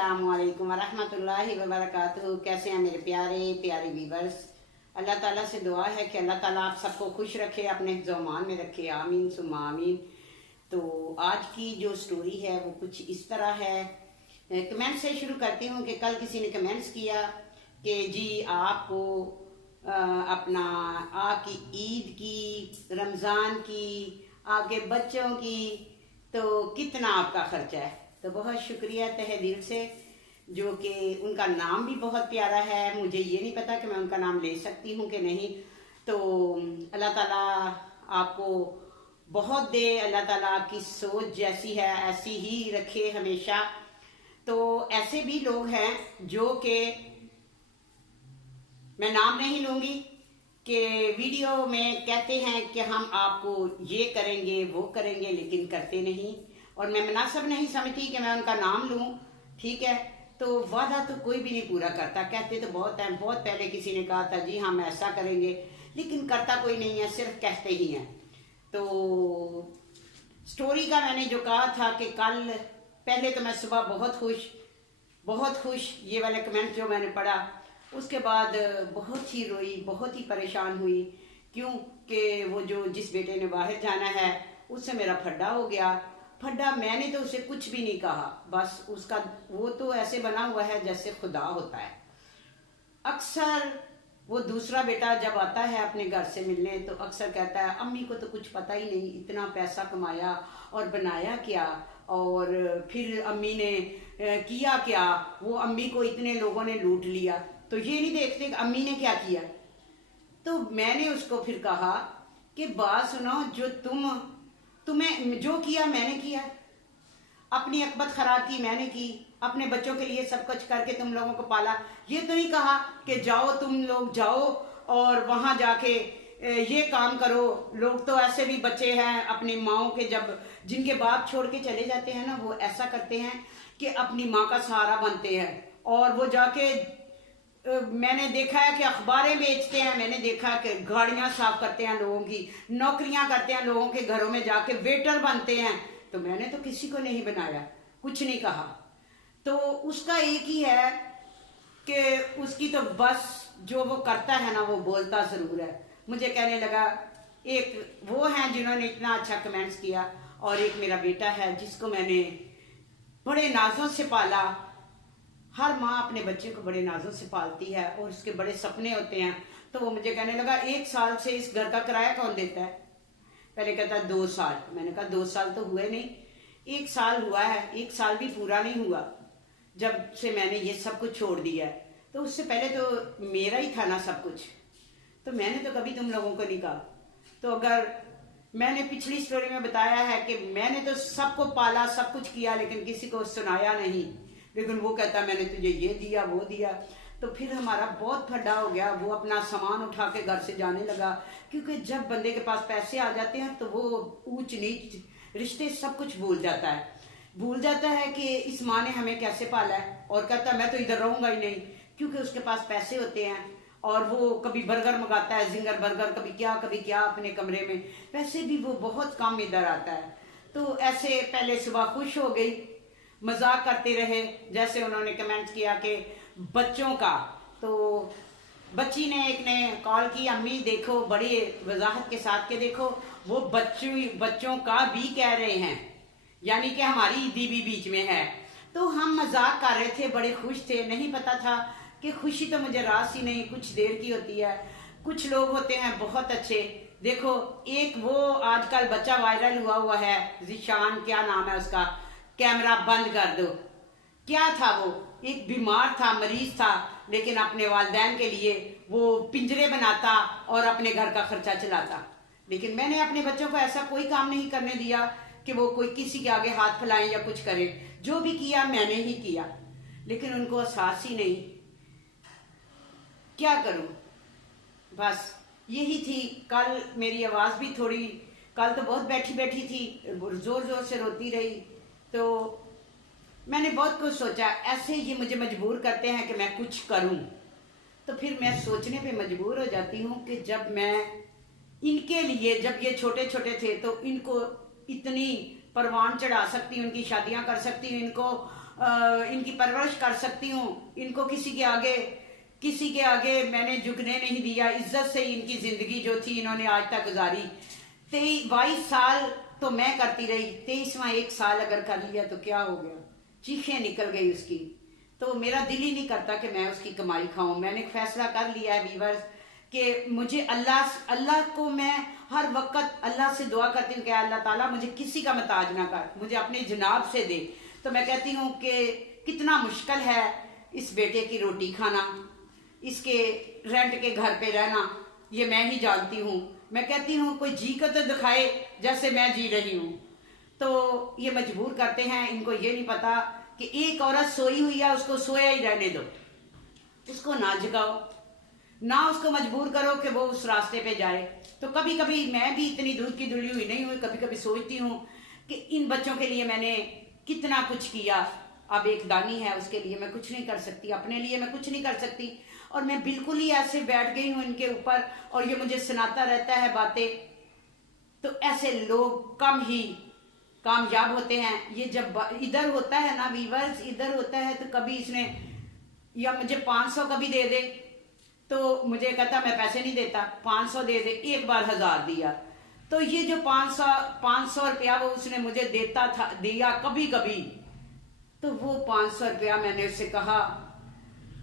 अस्सलामुअलैकुम वरहमतुल्लाहि वबरकातुहू। कैसे हैं मेरे प्यारे प्यारे व्यूअर्स। अल्लाह ताला से दुआ है कि अल्लाह ताला आप सबको खुश रखे, अपने हिफ्ज़-ओ-अमान में रखे, आमीन सुम्मा आमीन। तो आज की जो स्टोरी है वो कुछ इस तरह है। कमेंट से शुरू करती हूँ कि कल किसी ने कमेंट्स किया कि जी आपको अपना आपकी ईद की, रमज़ान की, आपके बच्चों की, तो कितना आपका खर्चा है। तो बहुत शुक्रिया तहे दिल से, जो कि उनका नाम भी बहुत प्यारा है। मुझे ये नहीं पता कि मैं उनका नाम ले सकती हूँ कि नहीं। तो अल्लाह ताला आपको बहुत दे, अल्लाह ताला आपकी सोच जैसी है ऐसी ही रखे हमेशा। तो ऐसे भी लोग हैं जो कि मैं नाम नहीं लूँगी, कि वीडियो में कहते हैं कि हम आपको ये करेंगे वो करेंगे, लेकिन करते नहीं। और मैं मुनासिब नहीं समझती कि मैं उनका नाम लूँ, ठीक है। तो वादा तो कोई भी नहीं पूरा करता। कहते तो बहुत हैं, बहुत पहले किसी ने कहा था जी हम ऐसा करेंगे, लेकिन करता कोई नहीं है, सिर्फ कहते ही हैं। तो स्टोरी का मैंने जो कहा था कि कल पहले तो मैं सुबह बहुत खुश ये वाले कमेंट जो मैंने पढ़ा, उसके बाद बहुत ही रोई, बहुत ही परेशान हुई। क्यों कि वो जो जिस बेटे ने बाहर जाना है उससे मेरा फड्डा हो गया। फड्डा मैंने तो उसे कुछ भी नहीं कहा, बस उसका वो तो ऐसे बना हुआ है जैसे खुदा होता है। अक्सर वो दूसरा बेटा जब आता है अपने घर से मिलने तो अक्सर कहता है अम्मी को तो कुछ पता ही नहीं, इतना पैसा कमाया और बनाया क्या, और फिर अम्मी ने किया क्या, वो अम्मी को इतने लोगों ने लूट लिया। तो ये नहीं देखते कि अम्मी ने क्या किया। तो मैंने उसको फिर कहा कि बात सुनो, जो तुम्हें जो किया मैंने किया, अपनी अकबत खराब की मैंने की, अपने बच्चों के लिए सब कुछ करके तुम लोगों को पाला। ये तो नहीं कहा कि जाओ तुम लोग जाओ और वहां जाके ये काम करो। लोग तो ऐसे भी बच्चे हैं अपनी माओ के, जब जिनके बाप छोड़ के चले जाते हैं ना, वो ऐसा करते हैं कि अपनी माँ का सहारा बनते हैं। और वो जाके मैंने देखा है कि अखबारें बेचते हैं, मैंने देखा है कि गाड़ियां साफ करते हैं लोगों की, नौकरियां करते हैं लोगों के घरों में जाके वेटर बनते हैं। तो मैंने तो किसी को नहीं बनाया, कुछ नहीं कहा। तो उसका एक ही है कि उसकी तो बस जो वो करता है ना वो बोलता जरूर है। मुझे कहने लगा, एक वो हैं जिन्होंने इतना अच्छा कमेंट्स किया, और एक मेरा बेटा है जिसको मैंने बड़े नाजों से पाला। हर माँ अपने बच्चे को बड़े नाजों से पालती है और उसके बड़े सपने होते हैं। तो वो मुझे कहने लगा 1 साल से इस घर का किराया कौन देता है। पहले कहता 2 साल। मैंने कहा 2 साल तो हुए नहीं, 1 साल हुआ है, 1 साल भी पूरा नहीं हुआ जब से मैंने ये सब कुछ छोड़ दिया है। तो उससे पहले तो मेरा ही था ना सब कुछ, तो मैंने तो कभी तुम लोगों को नहीं कहा। तो अगर मैंने पिछली स्टोरी में बताया है कि मैंने तो सबको पाला, सब कुछ किया, लेकिन किसी को सुनाया नहीं, लेकिन वो कहता मैंने तुझे ये दिया वो दिया। तो फिर हमारा बहुत फड्डा हो गया। वो अपना सामान उठा के घर से जाने लगा, क्योंकि जब बंदे के पास पैसे आ जाते हैं तो वो ऊंच नीच रिश्ते सब कुछ भूल जाता है कि इस माँ ने हमें कैसे पाला है। और कहता मैं तो इधर रहूंगा ही नहीं, क्योंकि उसके पास पैसे होते हैं। और वो कभी बर्गर मंगाता है, जिंगर बर्गर, कभी क्या अपने कमरे में। वैसे भी वो बहुत कम इधर आता है। तो ऐसे पहले सुबह खुश हो गई, मजाक करते रहे। जैसे उन्होंने कमेंट किया कि बच्चों का, तो बच्ची ने एक ने कॉल की, अम्मी देखो, बड़ी वजाहत के साथ के देखो, वो बच्चों का भी कह रहे हैं, यानी कि हमारी ईदी भी बीच में है। तो हम मजाक कर रहे थे, बड़े खुश थे। नहीं पता था कि खुशी तो मुझे रास ही नहीं, कुछ देर की होती है। कुछ लोग होते हैं बहुत अच्छे। देखो एक वो आजकल बच्चा वायरल हुआ है, जिशान क्या नाम है उसका, कैमरा बंद कर दो। क्या था वो, एक बीमार था, मरीज था, लेकिन अपने वालिदैन के लिए वो पिंजरे बनाता और अपने घर का खर्चा चलाता। लेकिन मैंने अपने बच्चों को ऐसा कोई काम नहीं करने दिया कि वो कोई किसी के आगे हाथ फैलाएं या कुछ करें। जो भी किया मैंने ही किया, लेकिन उनको एहसास ही नहीं। क्या करूं, बस यही थी। कल मेरी आवाज भी थोड़ी, कल तो बहुत बैठी थी, जोर से रोती रही। तो मैंने बहुत कुछ सोचा, ऐसे ये मुझे मजबूर करते हैं कि मैं कुछ करूं। तो फिर मैं सोचने पे मजबूर हो जाती हूँ कि जब मैं इनके लिए, जब ये छोटे छोटे थे तो इनको इतनी परवान चढ़ा सकती हूँ, इनकी शादियां कर सकती हूँ, इनकी परवरिश कर सकती हूँ। इनको किसी के आगे मैंने झुकने नहीं दिया। इज्जत से इनकी जिंदगी जो थी इन्होंने आज तक गुजारी। 22 साल तो मैं करती रही, 23वां 1 साल अगर कर लिया तो क्या हो गया, चीखें निकल गई उसकी। तो मेरा दिल ही नहीं करता कि मैं उसकी कमाई खाऊं। मैंने फैसला कर लिया है व्यूअर्स कि मुझे अल्लाह को मैं हर वक्त अल्लाह से दुआ करती हूँ कि अल्लाह ताला मुझे किसी का मोहताज ना कर, मुझे अपने जनाब से दे। तो मैं कहती हूँ कि कितना मुश्किल है इस बेटे की रोटी खाना, इसके रेंट के घर पे रहना, ये मैं ही जानती हूँ। मैं कहती हूँ कोई जी को तो दिखाए जैसे मैं जी रही हूँ। तो ये मजबूर करते हैं, इनको ये नहीं पता कि एक औरत सोई हुई है, उसको सोया ही रहने दो, उसको ना जगाओ, ना उसको मजबूर करो कि वो उस रास्ते पे जाए। तो कभी कभी मैं भी इतनी दूध की धुली हुई नहीं हुई, कभी कभी सोचती हूँ कि इन बच्चों के लिए मैंने कितना कुछ किया। अब एक दानी है, उसके लिए मैं कुछ नहीं कर सकती, अपने लिए मैं कुछ नहीं कर सकती, और मैं बिल्कुल ही ऐसे बैठ गई हूँ इनके ऊपर, और ये मुझे सुनाता रहता है बातें। तो ऐसे लोग कम ही कामयाब होते हैं। ये जब इधर होता है ना व्यूअर्स, इधर होता है तो कभी इसने या मुझे 500 कभी दे दे तो मुझे कहता मैं पैसे नहीं देता, 500 दे दे, एक बार 1000 दिया। तो ये जो 500 रुपया वो उसने मुझे दिया कभी कभी, तो वो 500 रुपया मैंने उससे कहा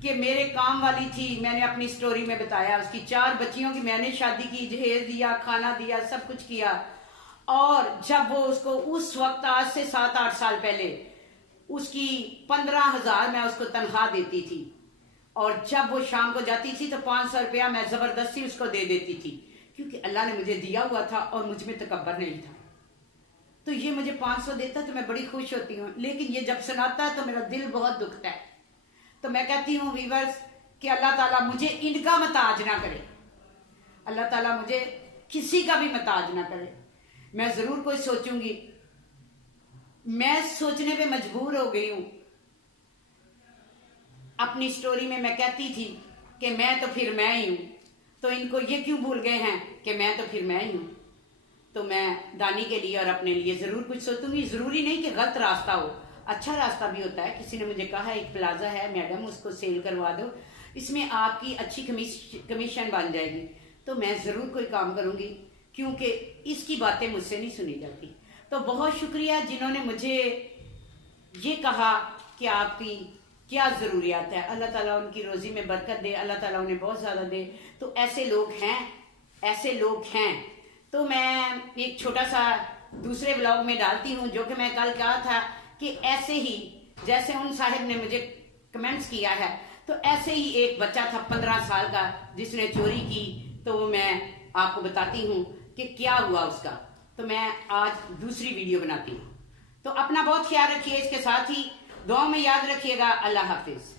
कि मेरे काम वाली थी। मैंने अपनी स्टोरी में बताया, उसकी 4 बच्चियों की मैंने शादी की, जहेज दिया, खाना दिया, सब कुछ किया। और जब वो उसको उस वक्त, आज से 7-8 साल पहले, उसकी 15,000 मैं उसको तनख्वाह देती थी, और जब वो शाम को जाती थी तो 500 रुपया मैं जबरदस्ती उसको दे देती थी, क्योंकि अल्लाह ने मुझे दिया हुआ था और मुझ में तकब्बर नहीं था। तो ये मुझे 500 देता तो मैं बड़ी खुश होती हूँ, लेकिन ये जब सुनाता है तो मेरा दिल बहुत दुखता है। तो मैं कहती हूँ व्यूअर्स कि अल्लाह ताला मुझे इनका मोहताज ना करे, अल्लाह ताला मुझे किसी का भी मोहताज ना करे। मैं जरूर कोई सोचूंगी, मैं सोचने पे मजबूर हो गई हूं। अपनी स्टोरी में मैं कहती थी कि मैं तो फिर मैं ही हूं, तो इनको ये क्यों भूल गए हैं कि मैं तो फिर मैं ही हूं। तो मैं दानी के लिए और अपने लिए जरूर कुछ सोचूंगी। जरूरी नहीं कि गलत रास्ता हो, अच्छा रास्ता भी होता है। किसी ने मुझे कहा एक प्लाजा है मैडम, उसको सेल करवा दो, इसमें आपकी अच्छी कमीशन बन जाएगी। तो मैं जरूर कोई काम करूंगी, क्योंकि इसकी बातें मुझसे नहीं सुनी जाती। तो बहुत शुक्रिया जिन्होंने मुझे ये कहा कि आपकी क्या जरूरियात है, अल्लाह ताला उनकी रोजी में बरकत दे, अल्लाह ताला उन्हें बहुत ज्यादा दे। तो ऐसे लोग हैं। तो मैं एक छोटा सा दूसरे ब्लॉग में डालती हूँ, जो कि मैं कल कहा था कि ऐसे ही जैसे उन साहिब ने मुझे कमेंट्स किया है, तो ऐसे ही एक बच्चा था 15 साल का जिसने चोरी की। तो मैं आपको बताती हूँ कि क्या हुआ उसका। तो मैं आज दूसरी वीडियो बनाती हूँ। तो अपना बहुत ख्याल रखिए, इसके साथ ही दुआ में याद रखिएगा। अल्लाह हाफिज।